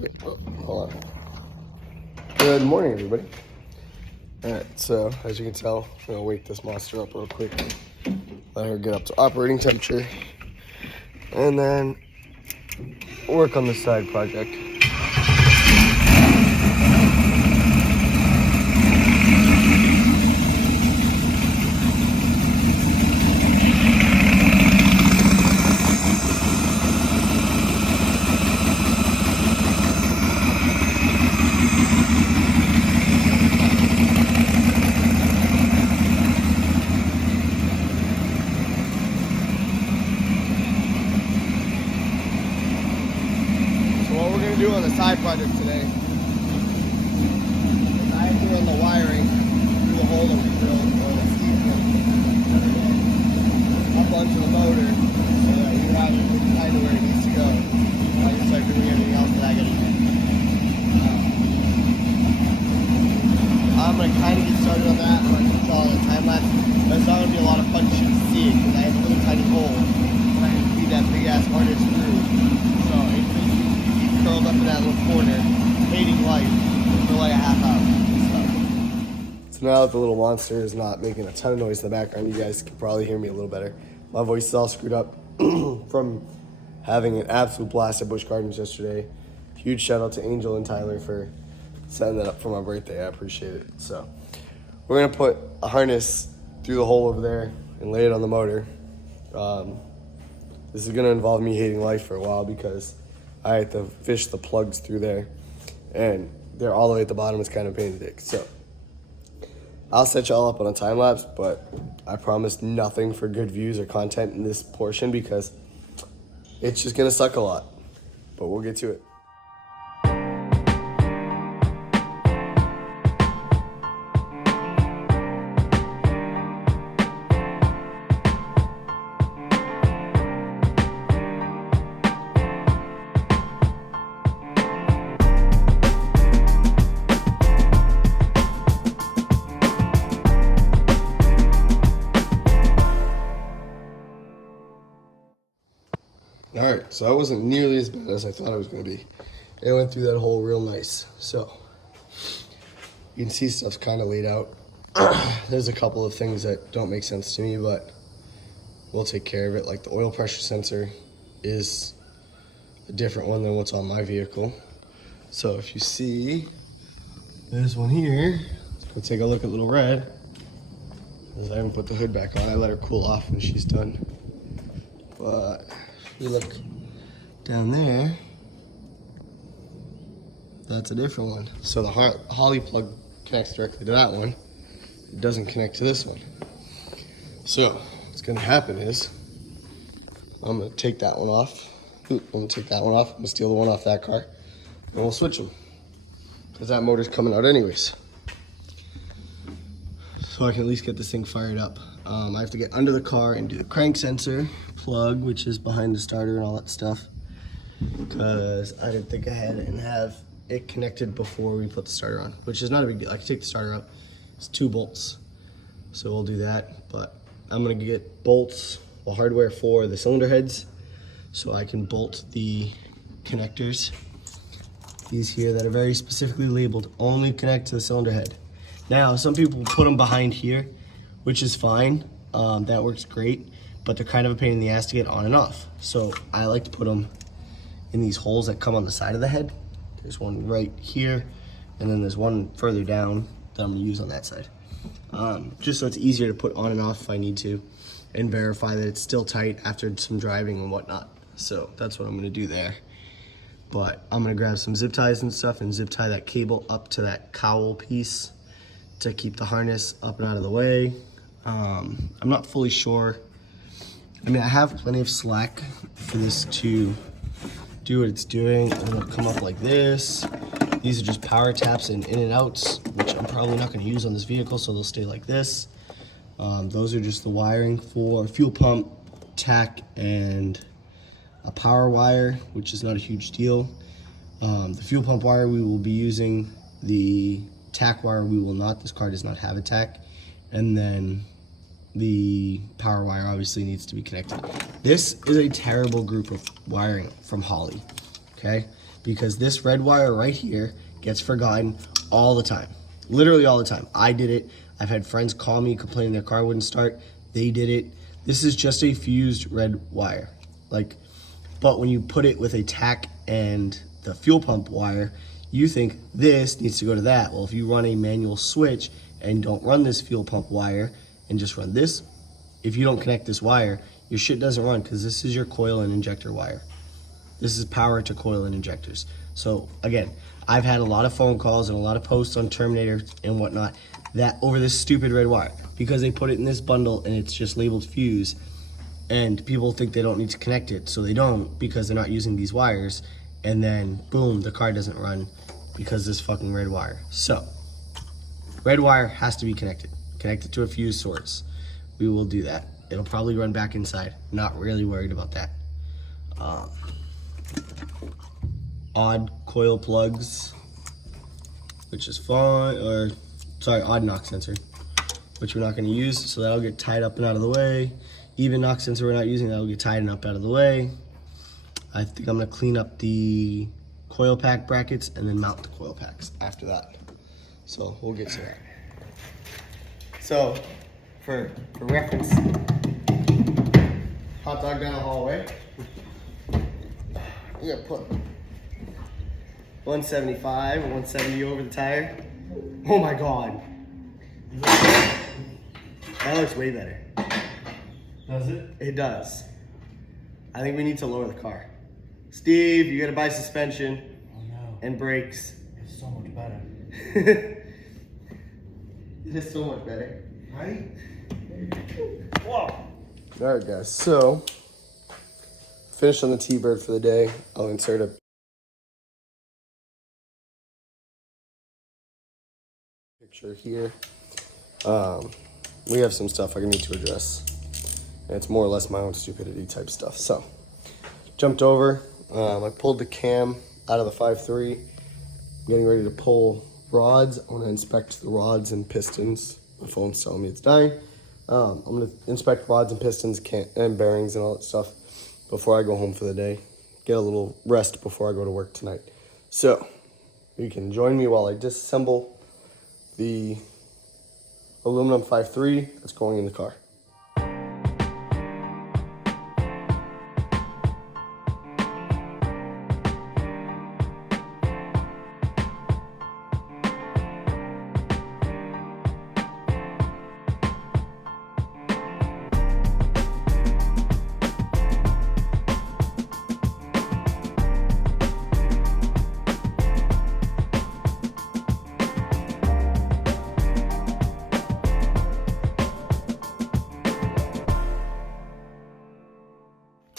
Hold on. Good morning, everybody. Alright, so as you can tell, I'm gonna wake this monster up real quick, let her get up to operating temperature, and then work on the side project. Do on the side project today. I have to run the wiring through the hole that we drilled or the sleeve up onto the motor so that we have it kind of where it needs to go. I can start doing everything else that I gotta do. I'm gonna kind of get started on that. I'm gonna draw the time lapse, but it's not gonna be a lot of fun to see it because I have a little tiny hole and I can feed that big ass harness through. So it's curled up in that little corner, hating life for like a half hour. So now that the little monster is not making a ton of noise in the background, you guys can probably hear me a little better. My voice is all screwed up from having an absolute blast at Busch Gardens yesterday. Huge shout out to Angel and Tyler for setting that up for my birthday. I appreciate it. So we're gonna put a harness through the hole over there and lay it on the motor. This is gonna involve me hating life for a while because I have to fish the plugs through there, and they're all the way at the bottom. It's kind of a pain in the dick. So I'll set y'all up on a time lapse, but I promise nothing for good views or content in this portion because it's just gonna suck a lot. But we'll get to it. Alright, so that wasn't nearly as bad as I thought it was going to be. It went through that hole real nice. So, you can see stuff's kind of laid out. There's a couple of things that don't make sense to me, but we'll take care of it. Like the oil pressure sensor is a different one than what's on my vehicle. So if you see this one here, let's go take a look at Little Red. Because I haven't put the hood back on. I let her cool off when she's done. But you look down there, that's a different one. So the Holly plug connects directly to that one. It doesn't connect to this one. So what's gonna happen is I'm gonna take that one off. I'm gonna steal the one off that car, and we'll switch them. Because that motor's coming out anyways. So I can at least get this thing fired up. I have to get under the car and do the crank sensor plug, which is behind the starter and all that stuff, because I didn't think ahead and have it connected before we put the starter on, which is not a big deal. I can take the starter up. It's 2 bolts. So we'll do that, but I'm gonna get bolts, the hardware for the cylinder heads, so I can bolt the connectors. These here that are very specifically labeled, only connect to the cylinder head. Now, some people put them behind here, which is fine. That works great, but they're kind of a pain in the ass to get on and off. So I like to put them in these holes that come on the side of the head. There's one right here, and then there's one further down that I'm gonna use on that side. Just so it's easier to put on and off if I need to, and verify that it's still tight after some driving and whatnot. So that's what I'm gonna do there. But I'm gonna grab some zip ties and stuff and zip tie that cable up to that cowl piece to keep the harness up and out of the way. I'm not fully sure. I mean, I have plenty of slack for this to do what it's doing. And it'll come up like this. These are just power taps and in and outs, which I'm probably not gonna use on this vehicle, so they'll stay like this. Those are just the wiring for fuel pump, tack, and a power wire, which is not a huge deal. The fuel pump wire we will be using, the tack wire we will not. This car does not have a tack. And then the power wire obviously needs to be connected. This is a terrible group of wiring from Holley, okay? because this red wire right here gets forgotten all the time. Literally all the time. I did it. I've had friends call me complaining their car wouldn't start. They did it. This is just a fused red wire. But when you put it with a tack and the fuel pump wire, you think this needs to go to that. Well, if you run a manual switch and don't run this fuel pump wire and just run this, if you don't connect this wire, your shit doesn't run because this is your coil and injector wire. This is power to coil and injectors. So again, I've had a lot of phone calls and a lot of posts on Terminator and whatnot that over this stupid red wire because they put it in this bundle and it's just labeled fuse, and people think they don't need to connect it, so they don't because they're not using these wires, and then boom, the car doesn't run because this fucking red wire. So red wire has to be connected to a fuse source. We will do that. It'll probably run back inside. Not really worried about that. Odd coil plugs, which is fine, or sorry, odd knock sensor, which we're not going to use, so that'll get tied up and out of the way. Even knock sensor we're not using, that'll get tied and up out of the way. I think I'm going to clean up the coil pack brackets and then mount the coil packs after that. So we'll get to that. So for reference, hot dog down the hallway. We're gonna put 175 or 170 over the tire. Oh my God. That looks way better. Does it? It does. I think we need to lower the car. Steve, you gotta buy suspension and brakes. It's so much better. It is so much better. Right? Whoa. All right, guys. So, finished on the T-Bird for the day. I'll insert a picture here. We have some stuff I need to address. And it's more or less my own stupidity type stuff. So, jumped over. I pulled the cam out of the 5.3. I'm getting ready to pull rods. I want to inspect the rods and pistons. My phone's telling me it's dying. I'm going to inspect rods and pistons and bearings and all that stuff before I go home for the day. Get a little rest before I go to work tonight. So, you can join me while I disassemble the aluminum 5.3 that's going in the car.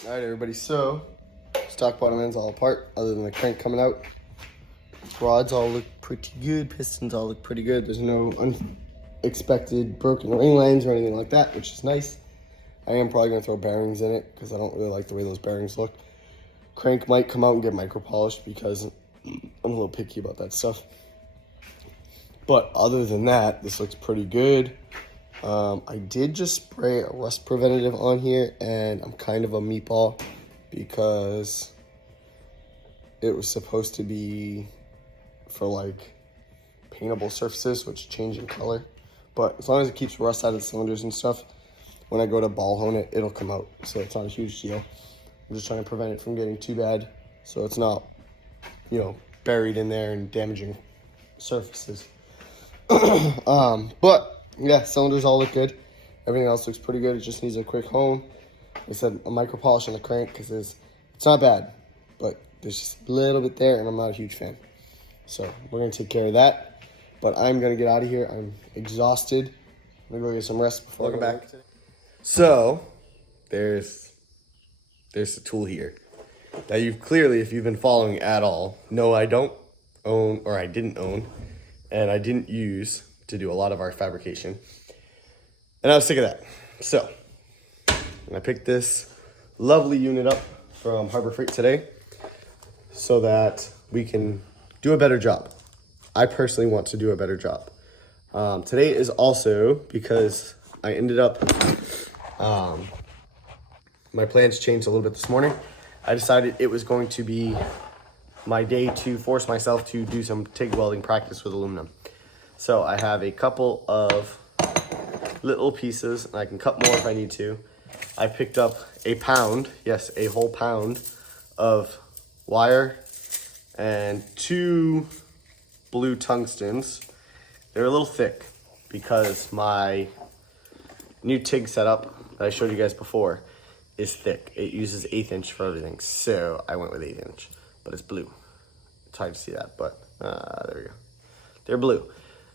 All right, everybody, so stock bottom end's all apart other than the crank coming out. Rods all look pretty good, pistons all look pretty good. There's no unexpected broken ring lines or anything like that, which is nice. I am probably gonna throw bearings in it because I don't really like the way those bearings look. Crank might come out and get micro polished because I'm a little picky about that stuff. But other than that, this looks pretty good. I did just spray a rust preventative on here, and I'm kind of a meatball because it was supposed to be for like paintable surfaces, which change in color. But as long as it keeps rust out of the cylinders and stuff, when I go to ball hone it, it'll come out. So it's not a huge deal. I'm just trying to prevent it from getting too bad so it's not, you know, buried in there and damaging surfaces. But yeah, cylinders all look good. Everything else looks pretty good. It just needs a quick hone. Like I said, a micro polish on the crank because it's not bad, but there's just a little bit there, and I'm not a huge fan. So we're gonna take care of that. But I'm gonna get out of here. I'm exhausted. I'm gonna go get some rest before I go back. So there's the tool here that you've clearly, if you've been following at all, know I don't own, or I didn't own, and I didn't use to do a lot of our fabrication. And I was sick of that. So I picked this lovely unit up from Harbor Freight today so that we can do a better job. I personally want to do a better job. Today is also because I ended up, my plans changed a little bit this morning. I decided it was going to be my day to force myself to do some TIG welding practice with aluminum. So I have a couple of little pieces, and I can cut more if I need to. I picked up a pound, yes, a whole pound of wire and 2 blue tungstens. They're a little thick because my new TIG setup that I showed you guys before is thick. It uses 1/8 inch for everything, so I went with 1/8 inch, but it's blue. It's hard to see that, but there we go. They're blue.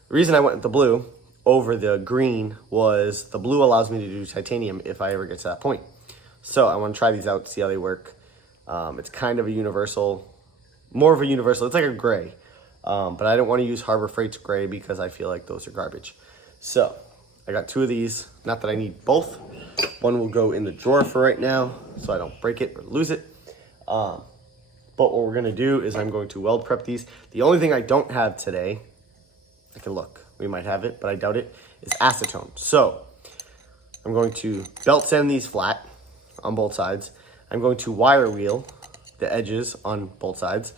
The reason I went with the blue over the green was the blue allows me to do titanium if I ever get to that point. So I want to try these out, see how they work. It's kind of a universal, more of a universal. It's like a gray, but I don't want to use Harbor Freight's gray because I feel like those are garbage. So I got 2 of these. Not that I need both. One will go in the drawer for right now so I don't break it or lose it. But what we're going to do is I'm going to weld prep these. The only thing I don't have today, I can look, we might have it, but I doubt it, is acetone. So I'm going to belt sand these flat on both sides. I'm going to wire wheel the edges on both sides,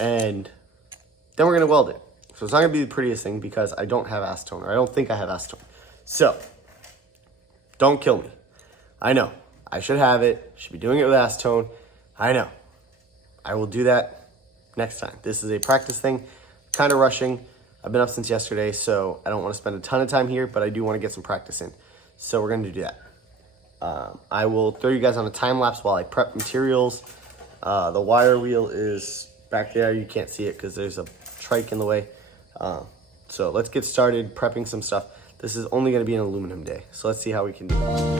and then we're going to weld it. So it's not going to be the prettiest thing because I don't have acetone, or I don't think I have acetone. So don't kill me. I know I should have it, should be doing it with acetone. I know. I will do that next time. This is a practice thing, kind of rushing. I've been up since yesterday, so I don't want to spend a ton of time here, but I do want to get some practice in. So we're going to do that. I will throw you guys on a time lapse while I prep materials. The wire wheel is back there. You can't see it because there's a trike in the way. So let's get started prepping some stuff. This is only going to be an aluminum day, so let's see how we can do it.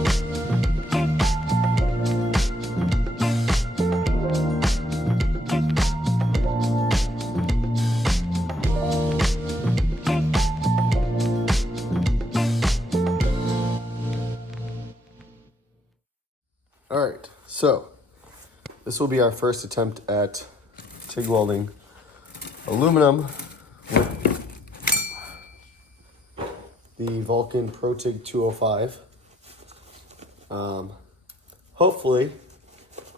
All right, so this will be our first attempt at TIG welding aluminum with the Vulcan Pro TIG 205. Hopefully,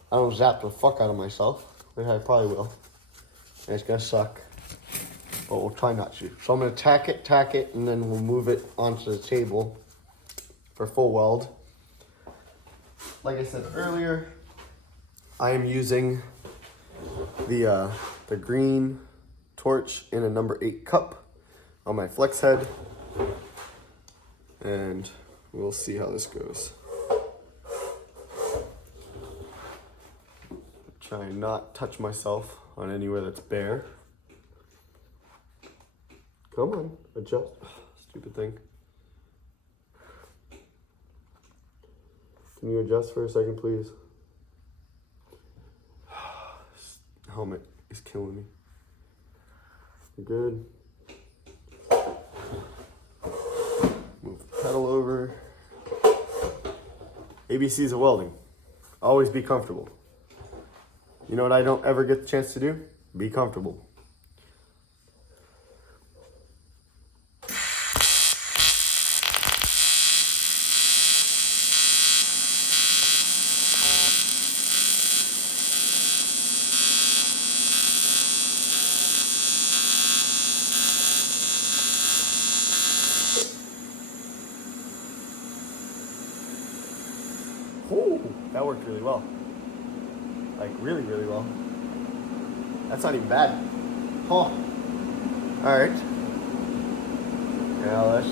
I don't zap the fuck out of myself, which I probably will. And it's gonna suck, but we'll try not to. So I'm gonna tack it, and then we'll move it onto the table for full weld. Like I said earlier, I am using the green torch in a number 8 cup on my flex head, and we'll see how this goes. Try and not touch myself on anywhere that's bare. Come on, adjust. Stupid thing. Can you adjust for a second, please? Helmet is killing me. Good. Move the pedal over. ABCs of welding. Always be comfortable. You know what I don't ever get the chance to do? Be comfortable. Oh, that worked really well. Like really, really well. That's not even bad. Oh. All right. Now let's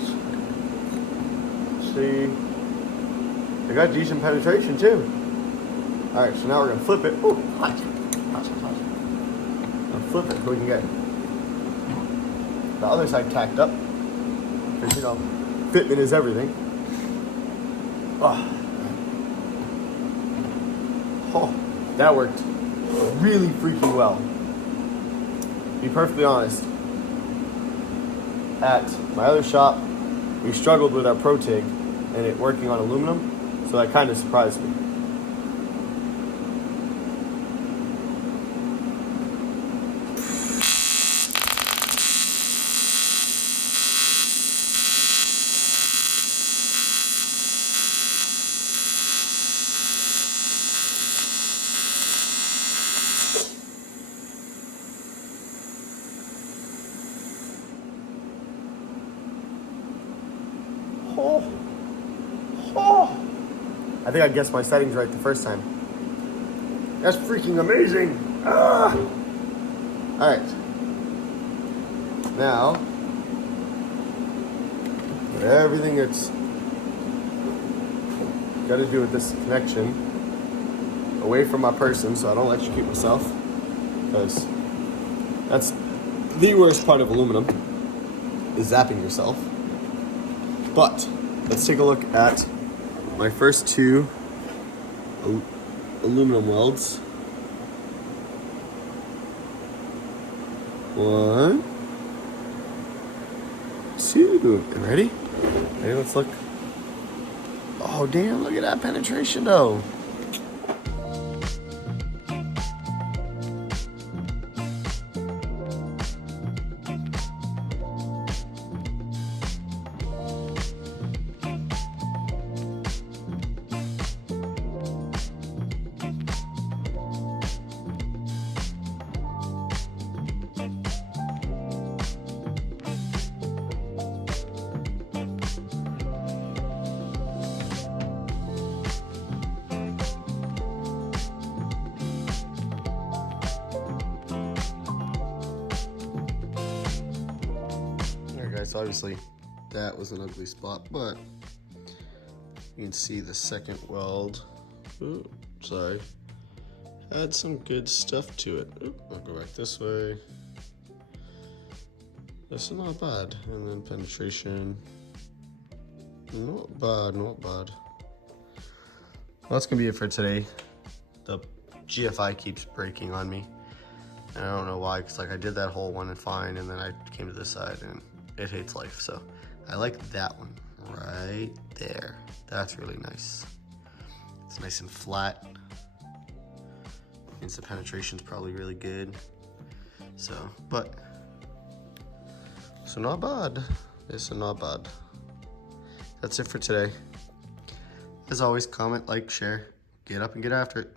see. They got decent penetration too. All right, so now we're gonna flip it. Oh, hot. And flip it so we can get the other side tacked up. Because, you know, fitment is everything. Oh, that worked really freaking well. To be perfectly honest, at my other shop, we struggled with our Pro TIG and it working on aluminum, so that kind of surprised me. Oh. Oh. I think I guessed my settings right the first time. That's freaking amazing. Ah. All right. Now, everything that's got to do with this connection away from my person so I don't electrocute myself, because that's the worst part of aluminum, is zapping yourself. But let's take a look at my first two aluminum welds. One, two, and ready? Ready, let's look. Oh damn, look at that penetration though. So obviously that was an ugly spot, but you can see the second weld. Ooh, sorry. Had some good stuff to it. Ooh, I'll go back this way. This is not bad. And then penetration. Not bad, not bad. Well, that's gonna be it for today. The GFI keeps breaking on me. And I don't know why, because like I did that whole one and fine, and then I came to this side and it hates life. So I like that one right there. That's really nice. It's nice and flat. Means the penetration's probably really good. So, but so not bad. It's not bad. That's it for today. As always, comment, like, share, get up and get after it.